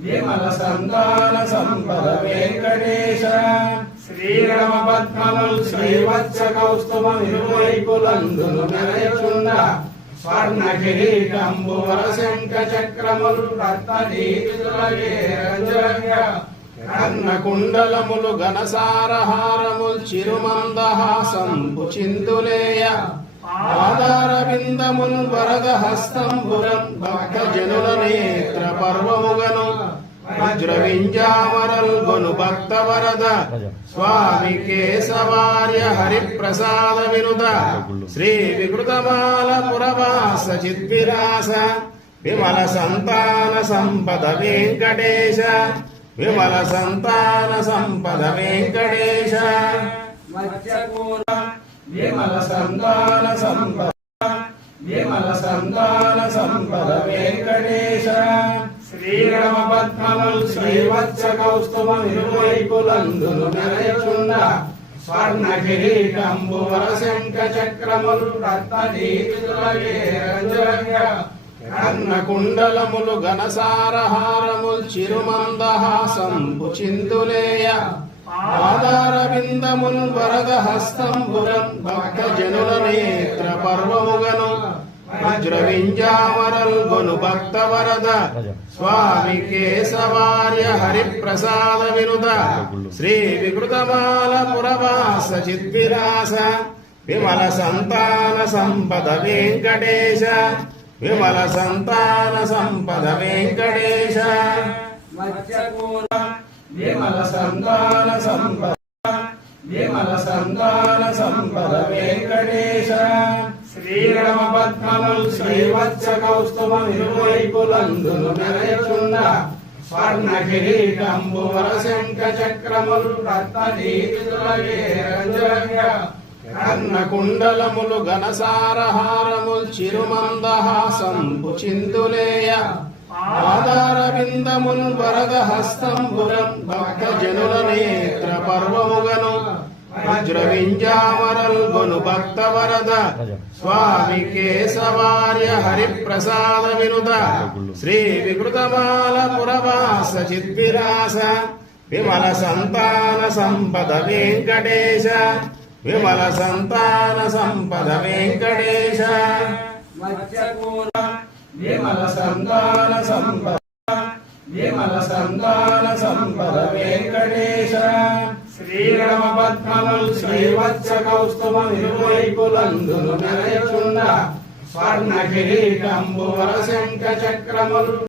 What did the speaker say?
విమల సంతాన సంపద వెంకటేశ శ్రీరమ పద్మముల్ శ్రీవత్స కౌస్తుభం ఇరువైపులందును మెరయుచుండ స్వర్ణ కిరీటంబు వరశంఖ చక్రములు కర్ణ కుండలములు ఘనసారహారముల్ చిరుమందహాసంబు చిందులేయ ఆధార బిందముల్ వరద హస్తంబురం భక్త జనుల నేత్ర పర్వముగను వజ్ర వింజామరల్ గొను భక్త వరద స్వామి కేశవార్య హరిప్రసాద వినుద శ్రీ వికృతమాల పురవాస చిద్విలాస విమల సంతాన సంపద వెంకటేశ విమల సంతాన సంపద వెంకటేశ విమల సంతాన సంపద విమల సంతాన సంపద వెంకటేశ శ్రీరమ పద్మముల్ శ్రీవత్స కౌస్తుభం ఇరువైపులందును మెరయుచుండ స్వర్ణ కిరీటంబు వరశంఖ చక్రములు కర్ణ కుండలములు ఘనసారహారముల్ చిరుమందహాసంబు చిందులేయ ఆధార బిందముల్ వరద హస్తంబురం భక్త జనుల నేత్ర పర్వముగను వజ్ర వింజామరల్ గొను భక్త వరద స్వామి కేశవార్య హరిప్రసాద వినుద శ్రీ వికృతమాల పురవాస చిద్విలాస విమల సంతాన సంపద వెంకటేశ విమల సంతాన సంపద వెంకటేశ విమల సంతాన సంపద విమల సంతాన సంపద వెంకటేశ శ్రీరమ పద్మముల్ శ్రీవత్స కౌస్తుభం ఇరువైపులందును మెరయుచుండ స్వర్ణ కిరీటంబు వరశంఖ చక్రములు కర్ణ కుండలములు ఘనసారహారముల్ చిరుమందహాసంబు చిందులేయ ఆధార బిందముల్ వరద హస్తంబురం భక్త జనుల నేత్ర పర్వముగను వజ్ర వింజామరల్ గొను భక్త వరద స్వామి కేశవార్య హరిప్రసాద వినుద శ్రీ వికృతమాల పురవాస చిద్విలాస విమల సంతాన సంపద వెంకటేశ విమల సంతాన సంపద వెంకటేశ విమల సంతాన సంపద విమల సంతాన సంపద వెంకటేశ శ్రీరమ పద్మముల్ శ్రీవత్స కౌస్తుభం ఇరువైపులందును మెరయుచుండ స్వర్ణ కిరీటంబు వరశంఖ చక్రములు